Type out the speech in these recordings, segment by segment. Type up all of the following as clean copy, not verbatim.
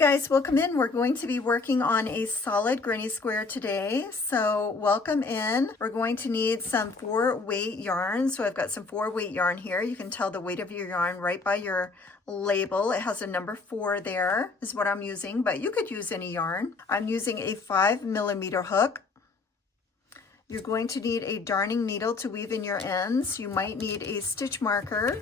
guys, welcome in. We're going to be working on a solid granny square today. So welcome in. We're going to need some 4-weight yarn. So I've got some 4-weight yarn here. You can tell the weight of your yarn right by your label. It has a number 4 there is what I'm using, but you could use any yarn. I'm using a 5mm hook. You're going to need a darning needle to weave in your ends. You might need a stitch marker.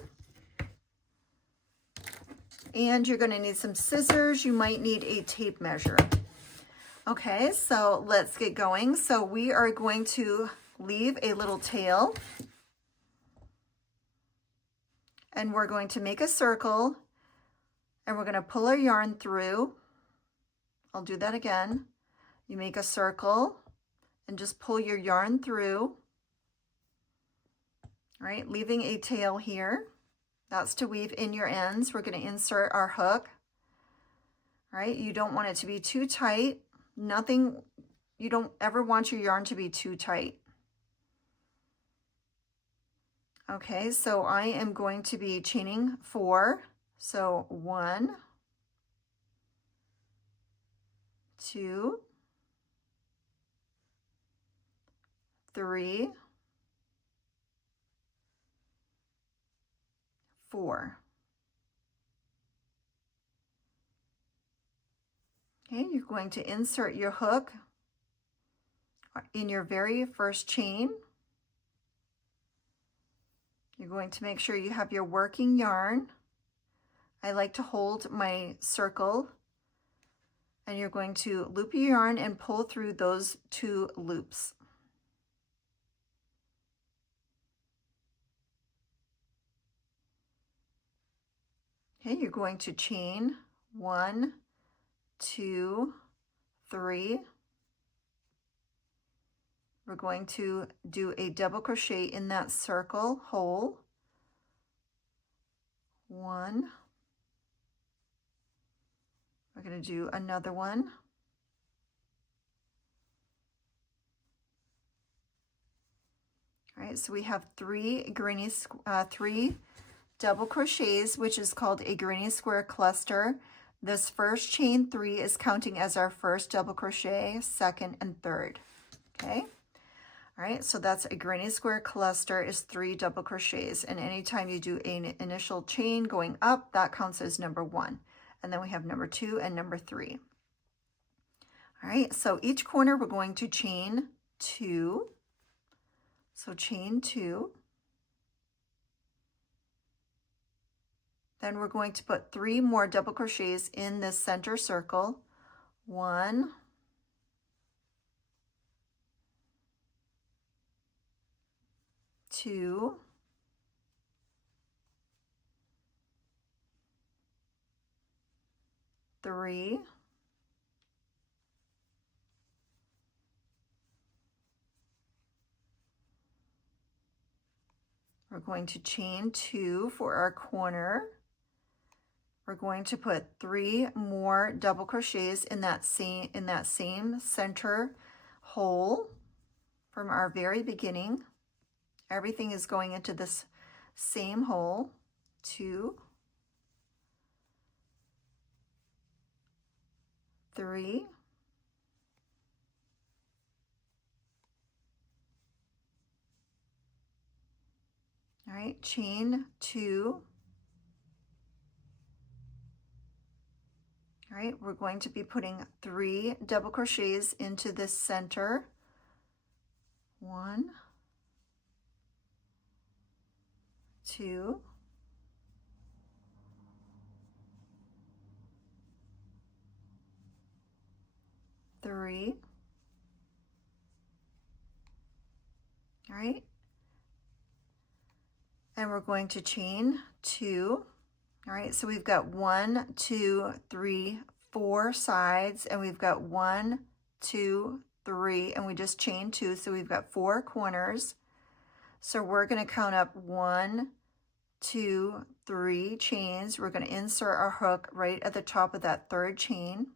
And you're going to need some scissors. You might need a tape measure. Okay, so let's get going. So we are going to leave a little tail. And we're going to make a circle. And we're going to pull our yarn through. I'll do that again. You make a circle and just pull your yarn through. All right, leaving a tail here. That's to weave in your ends. We're going to insert our hook. All right, you don't want it to be too tight. Nothing, you don't ever want your yarn to be too tight. Okay, so I am going to be chaining 4. So 1, 2, 3, 4. Okay, you're going to insert your hook in your very first chain. You're going to make sure you have your working yarn. I like to hold my circle, and you're going to loop your yarn and pull through those 2 loops. Okay, you're going to chain 1, 2, 3. We're going to do a double crochet in that circle hole. 1. We're going to do another one. All right, so we have 3 double crochets, which is called a granny square cluster. This first chain 3 is counting as our first double crochet, second and third. Okay. All right, so that's a granny square cluster is 3 double crochets, and anytime you do an initial chain going up, that counts as number 1. And then we have number 2 and number 3. All right, so each corner we're going to chain 2. So chain 2. Then we're going to put 3 more double crochets in this center circle. 1, 2, 3, 4. We're going to chain 2 for our corner. We're going to put 3 more double crochets in that same center hole from our very beginning. Everything is going into this same hole. 2, 3, 4. All right, chain 2. All right, we're going to be putting 3 double crochets into this center. 1, 2, 3. All right, and we're going to chain 2. All right, so we've got 1, 2, 3, 4 sides, and we've got 1, 2, 3, and we just chain 2, so we've got 4 corners. So we're going to count up 1, 2, 3 chains. We're going to insert our hook right at the top of that 3rd chain.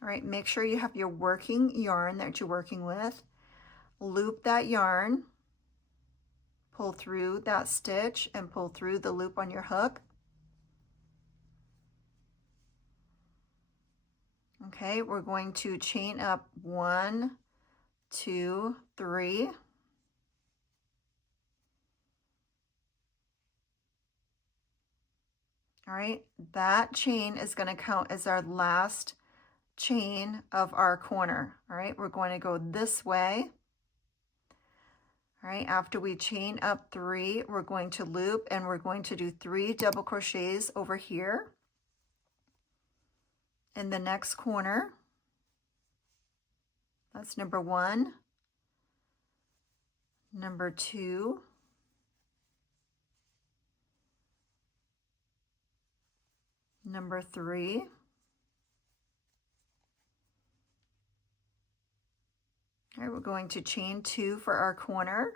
All right, make sure you have your working yarn that you're working with. Loop that yarn. pull through that stitch and pull through the loop on your hook. Okay, we're going to chain up 1, 2, 3. All right, that chain is going to count as our last chain of our corner. All right, we're going to go this way. All right, after we chain up 3, we're going to loop and we're going to do 3 double crochets over here in the next corner. That's number 1, number 2, number 3, all right, we're going to chain 2 for our corner.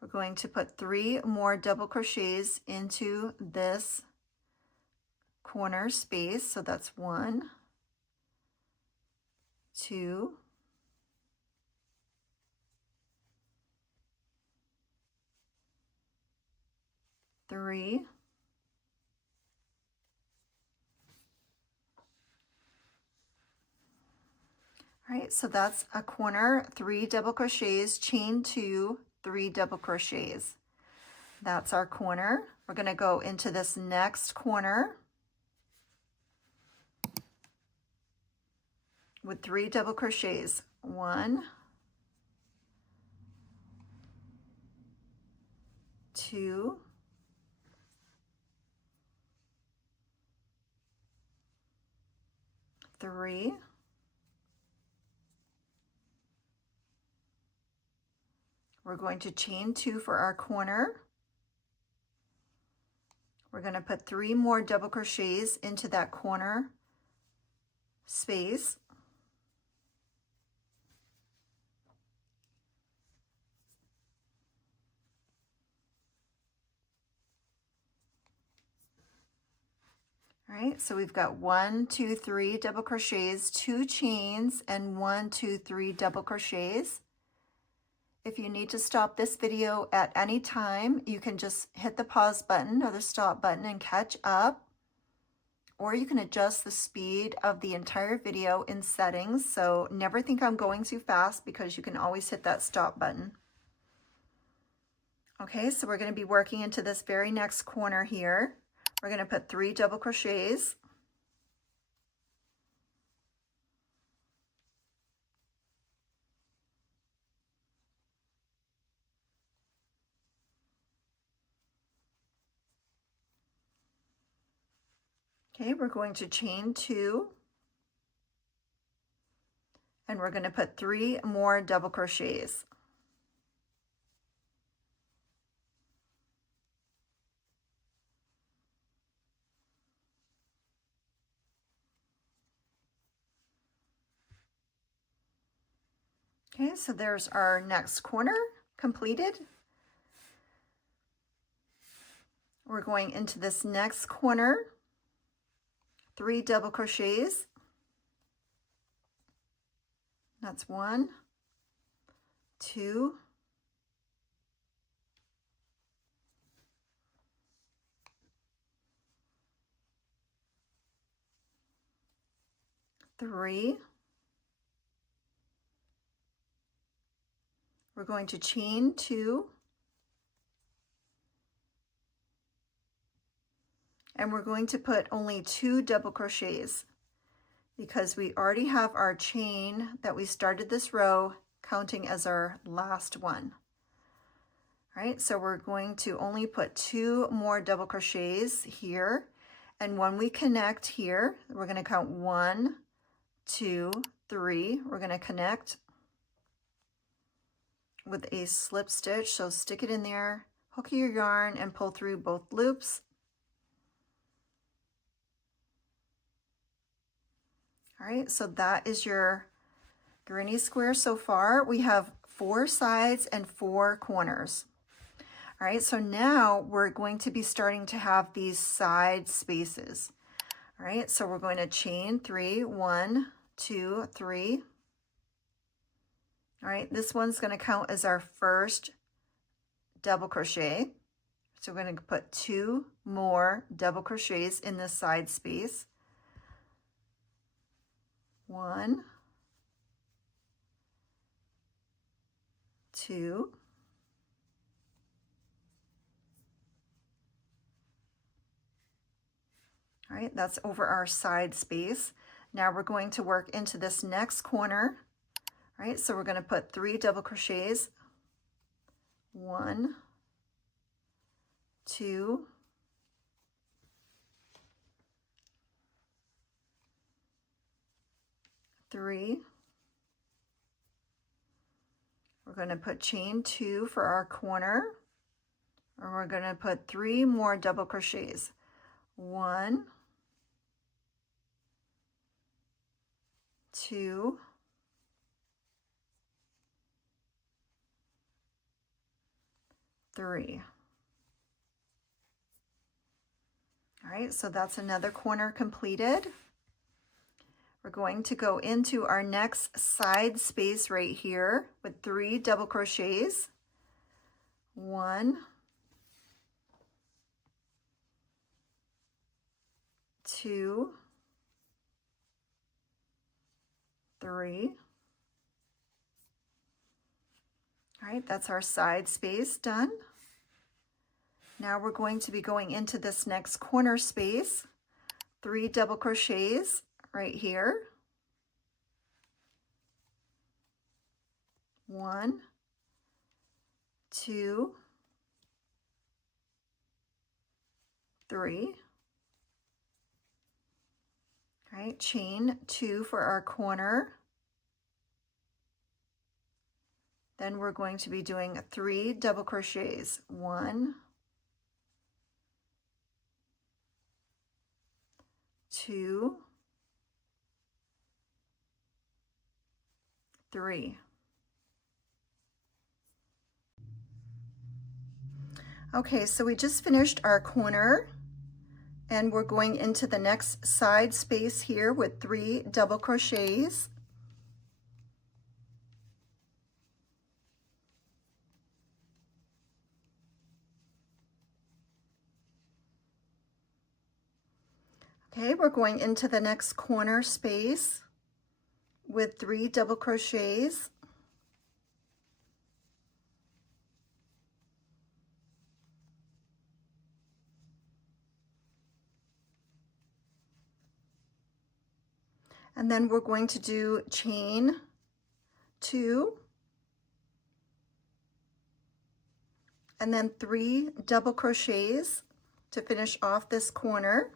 We're going to put 3 more double crochets into this corner space. So that's 1, 2, 3, all right, so that's a corner, 3 double crochets, chain 2, 3 double crochets. That's our corner. We're going to go into this next corner with 3 double crochets. 1, 2, 3, we're going to chain 2 for our corner. We're going to put 3 more double crochets into that corner space. All right, so we've got 1, 2, 3 double crochets, 2 chains, and 1, 2, 3 double crochets. If you need to stop this video at any time, you can just hit the pause button or the stop button and catch up. Or you can adjust the speed of the entire video in settings. So never think I'm going too fast because you can always hit that stop button. Okay, so we're going to be working into this very next corner here. We're going to put 3 double crochets. Okay, we're going to chain 2, and we're going to put 3 more double crochets. Okay, so there's our next corner completed. We're going into this next corner, 3 double crochets. That's 1, 2, 3. We're going to chain 2. And we're going to put only 2 double crochets because we already have our chain that we started this row counting as our last one. All right, so we're going to only put 2 more double crochets here. And when we connect here, we're going to count 1, 2, 3. We're going to connect with a slip stitch. So stick it in there, hook your yarn, and pull through both loops. All right, so that is your granny square so far. We have 4 sides and 4 corners. All right, so now we're going to be starting to have these side spaces. All right, so we're going to chain 3, 1, 2, 3. All right, this one's going to count as our first double crochet. So we're going to put 2 more double crochets in this side space. 1, 2, all right, that's over our side space. Now we're going to work into this next corner. All right, so we're going to put 3 double crochets, 1, 2, 3. We're going to put chain 2 for our corner, and we're going to put 3 more double crochets, 1, 2, 3. All right, so that's another corner completed. We're going to go into our next side space right here with 3 double crochets, 1, 2, 3. All right, that's our side space done. Now we're going to be going into this next corner space, 3 double crochets right here, 1, 2, 3. All right, chain 2 for our corner. Then we're going to be doing 3 double crochets, 1, 2, 3. Okay, so we just finished our corner and we're going into the next side space here with 3 double crochets. Okay, we're going into the next corner space with 3 double crochets. And then we're going to do chain 2, and then 3 double crochets to finish off this corner.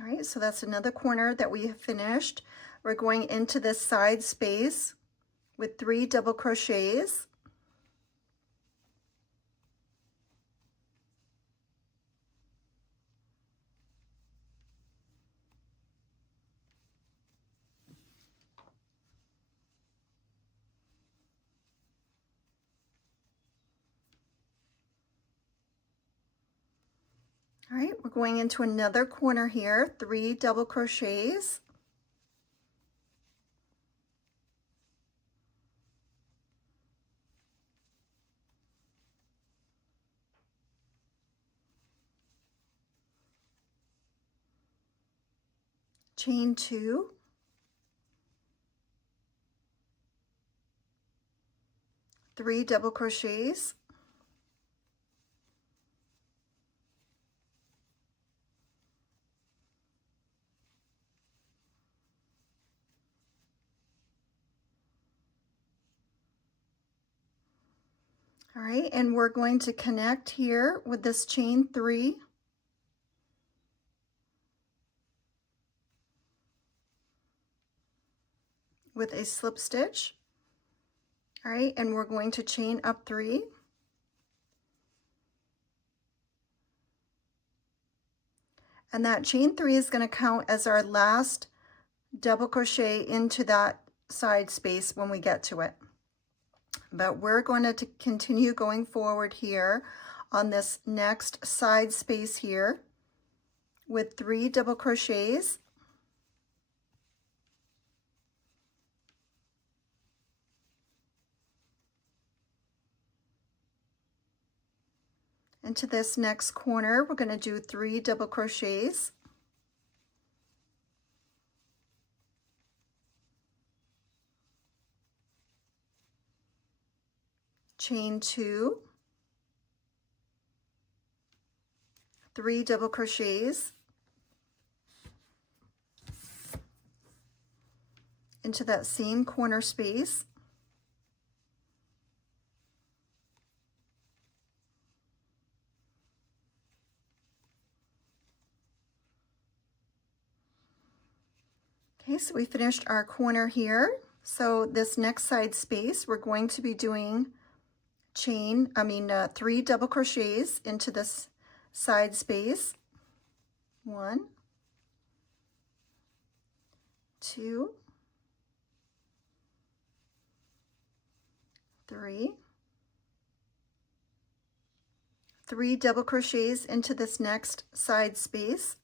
All right, so that's another corner that we have finished. We're going into this side space with 3 double crochets. All right, we're going into another corner here, 3 double crochets. Chain 2. Three double crochets. All right, and we're going to connect here with this chain 3. With a slip stitch. All right, and we're going to chain up 3. And that chain 3 is going to count as our last double crochet into that side space when we get to it. But we're going to continue going forward here on this next side space here with 3 double crochets. Into this next corner, we're going to do 3 double crochets. Chain 2, 3 double crochets into that same corner space. Okay, so we finished our corner here. So this next side space, we're going to be doing 3 double crochets into this side space. 1, 2, 3. 3 double crochets into this next side space.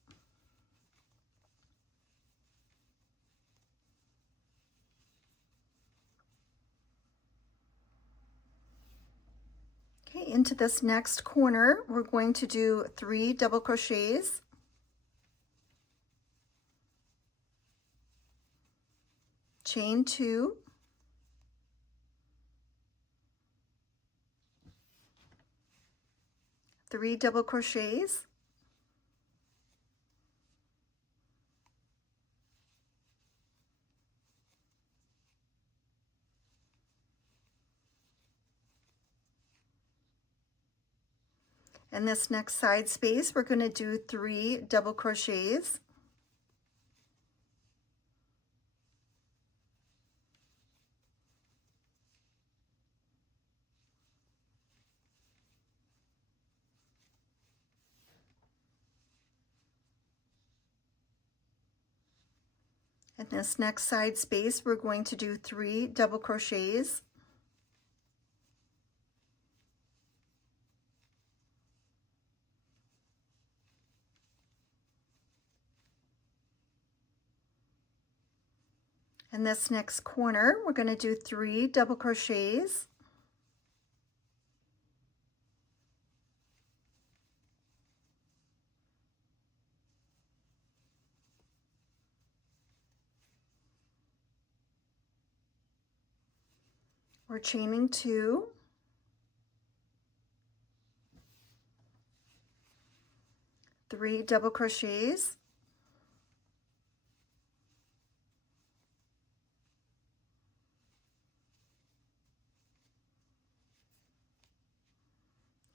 Okay, into this next corner, we're going to do 3 double crochets. Chain 2. Three double crochets. And this next side space, we're going to do 3 double crochets. In this next side space, we're going to do 3 double crochets. In this next corner, we're going to do 3 double crochets. We're chaining 2. Three double crochets.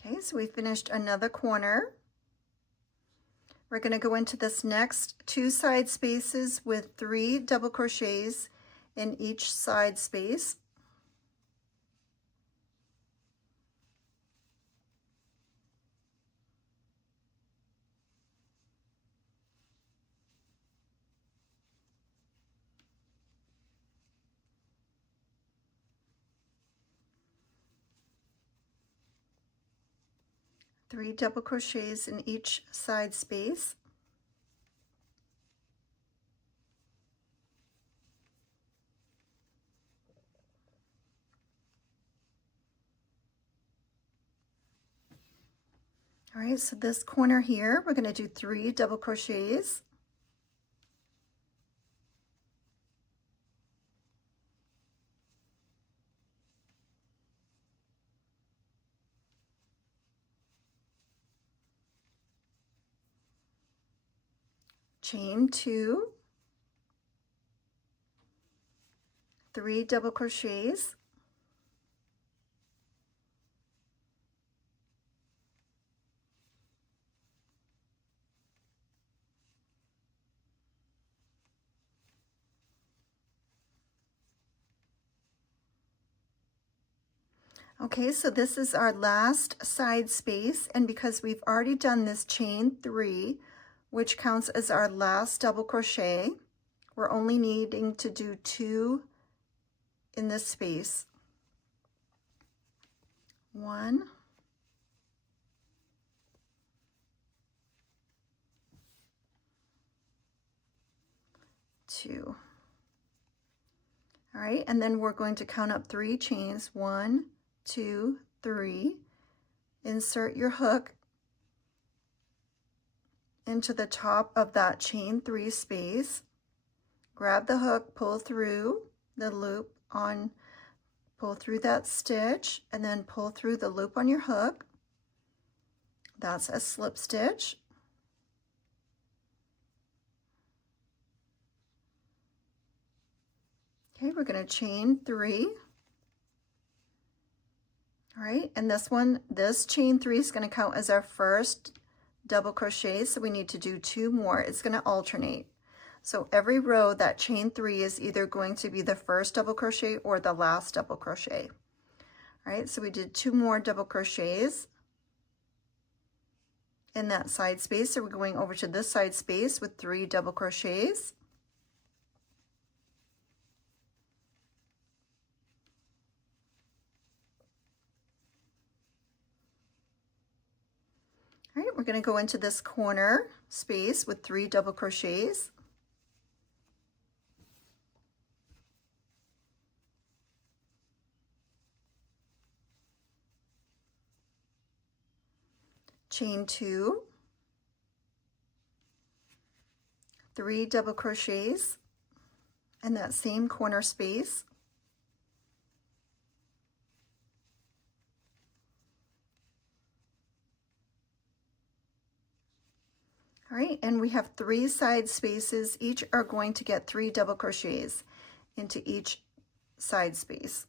Okay, so we finished another corner. We're going to go into this next 2 side spaces with 3 double crochets in each side space. Three double crochets in each side space. All right, so this corner here, we're going to do 3 double crochets. Chain 2, 3 double crochets. Okay, so this is our last side space, and because we've already done this chain 3, which counts as our last double crochet, we're only needing to do 2 in this space. 1, 2. All right, and then we're going to count up 3 chains, 1, 2, 3, insert your hook into the top of that chain 3 space, grab the hook, pull through the loop on, pull through that stitch, and then pull through the loop on your hook. That's a slip stitch. Okay, we're going to chain 3. All right, and this chain 3 is going to count as our first double crochet, so we need to do 2 more. It's going to alternate. So every row, that chain 3 is either going to be the first double crochet or the last double crochet. All right, so we did 2 more double crochets in that side space. So we're going over to this side space with 3 double crochets. All right, we're going to go into this corner space with 3 double crochets. Chain 2, 3 double crochets in that same corner space. All right, and we have 3 side spaces. Each are going to get 3 double crochets into each side space.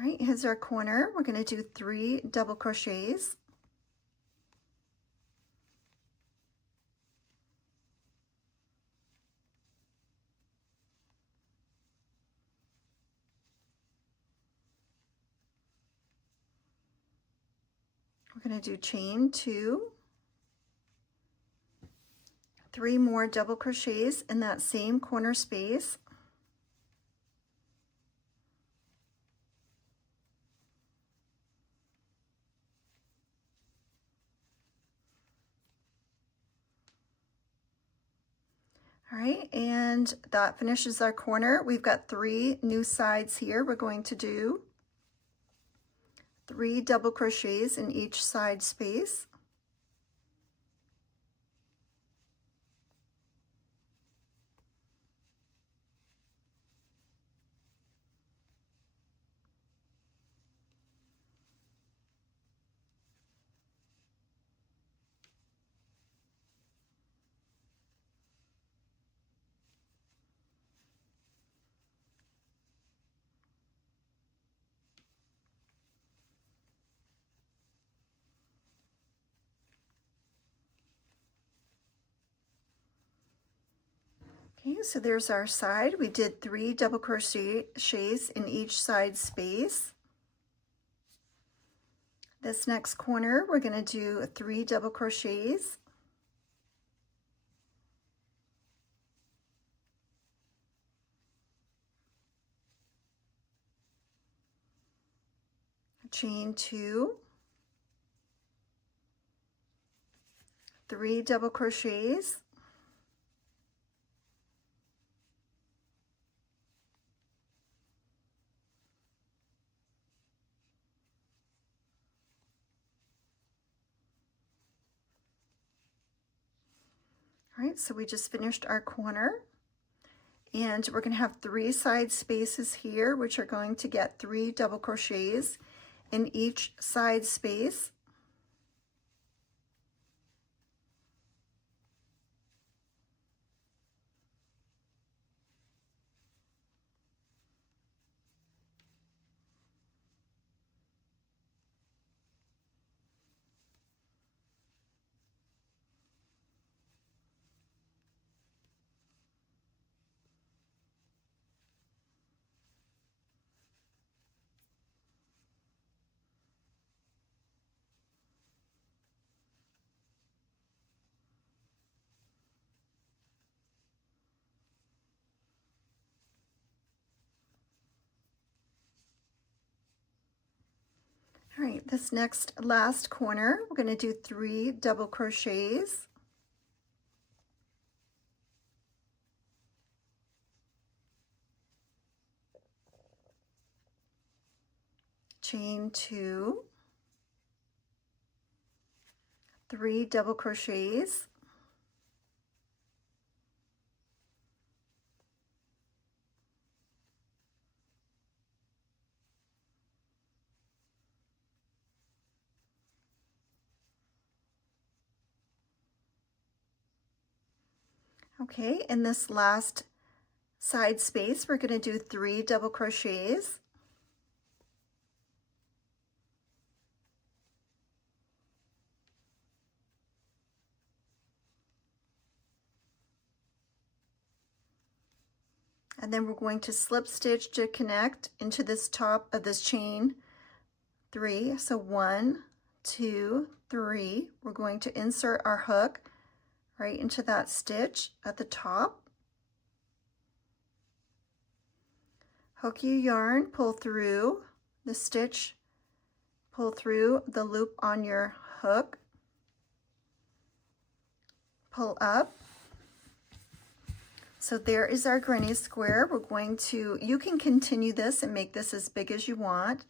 All right, here's our corner. We're going to do 3 double crochets. We're going to do chain 2, 3 more double crochets in that same corner space. All right, and that finishes our corner. We've got 3 new sides here. We're going to do 3 double crochets in each side space. Okay, so there's our side. We did 3 double crochets in each side space. This next corner, we're going to do 3 double crochets. Chain 2, 3 double crochets. All right, so we just finished our corner, and we're going to have 3 side spaces here, which are going to get 3 double crochets in each side space. this last corner, we're going to do 3 double crochets. Chain 2, 3 double crochets, okay, in this last side space we're going to do 3 double crochets. And then we're going to slip stitch to connect into this top of this chain 3. So 1, 2, 3. We're going to insert our hook right into that stitch at the top. Hook your yarn, pull through the stitch, pull through the loop on your hook, pull up. So there is our granny square. We're going to, you can continue this and make this as big as you want,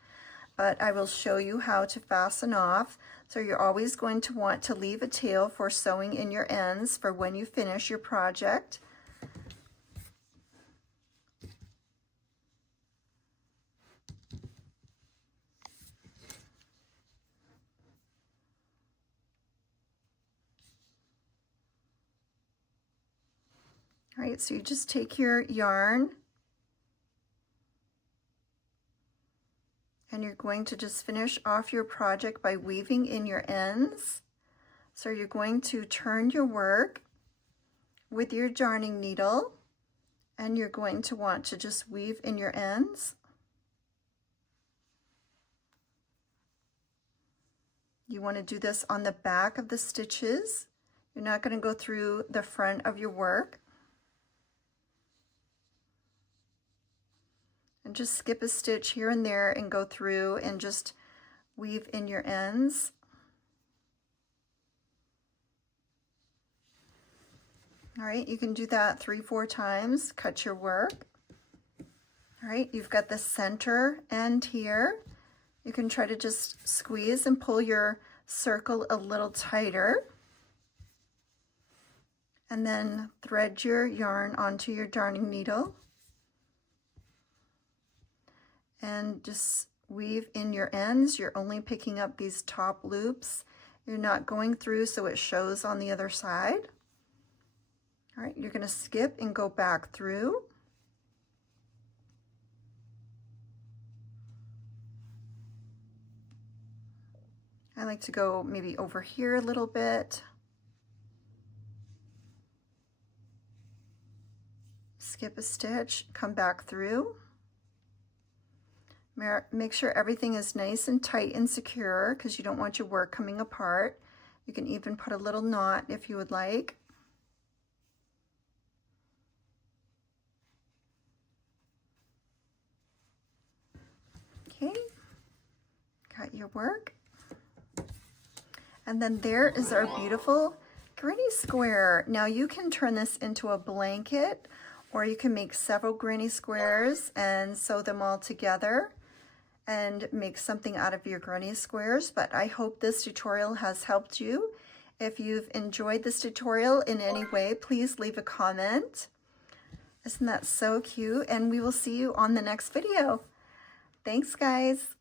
but I will show you how to fasten off. So you're always going to want to leave a tail for sewing in your ends for when you finish your project. All right, so you just take your yarn and you're going to just finish off your project by weaving in your ends. So you're going to turn your work with your darning needle and you're going to want to just weave in your ends. You want to do this on the back of the stitches. You're not going to go through the front of your work. And just skip a stitch here and there and go through and just weave in your ends. All right, you can do that 3-4 times, cut your work. All right, you've got the center end here. You can try to just squeeze and pull your circle a little tighter. And then thread your yarn onto your darning needle. And just weave in your ends. You're only picking up these top loops. You're not going through so it shows on the other side. All right, you're going to skip and go back through. I like to go maybe over here a little bit. Skip a stitch, come back through. Make sure everything is nice and tight and secure because you don't want your work coming apart. You can even put a little knot if you would like. Okay, got your work. And then there is our beautiful granny square. Now you can turn this into a blanket or you can make several granny squares and sew them all together and make something out of your granny squares. But I hope this tutorial has helped you. If you've enjoyed this tutorial in any way, please leave a comment. Isn't that so cute? And we will see you on the next video. Thanks, guys.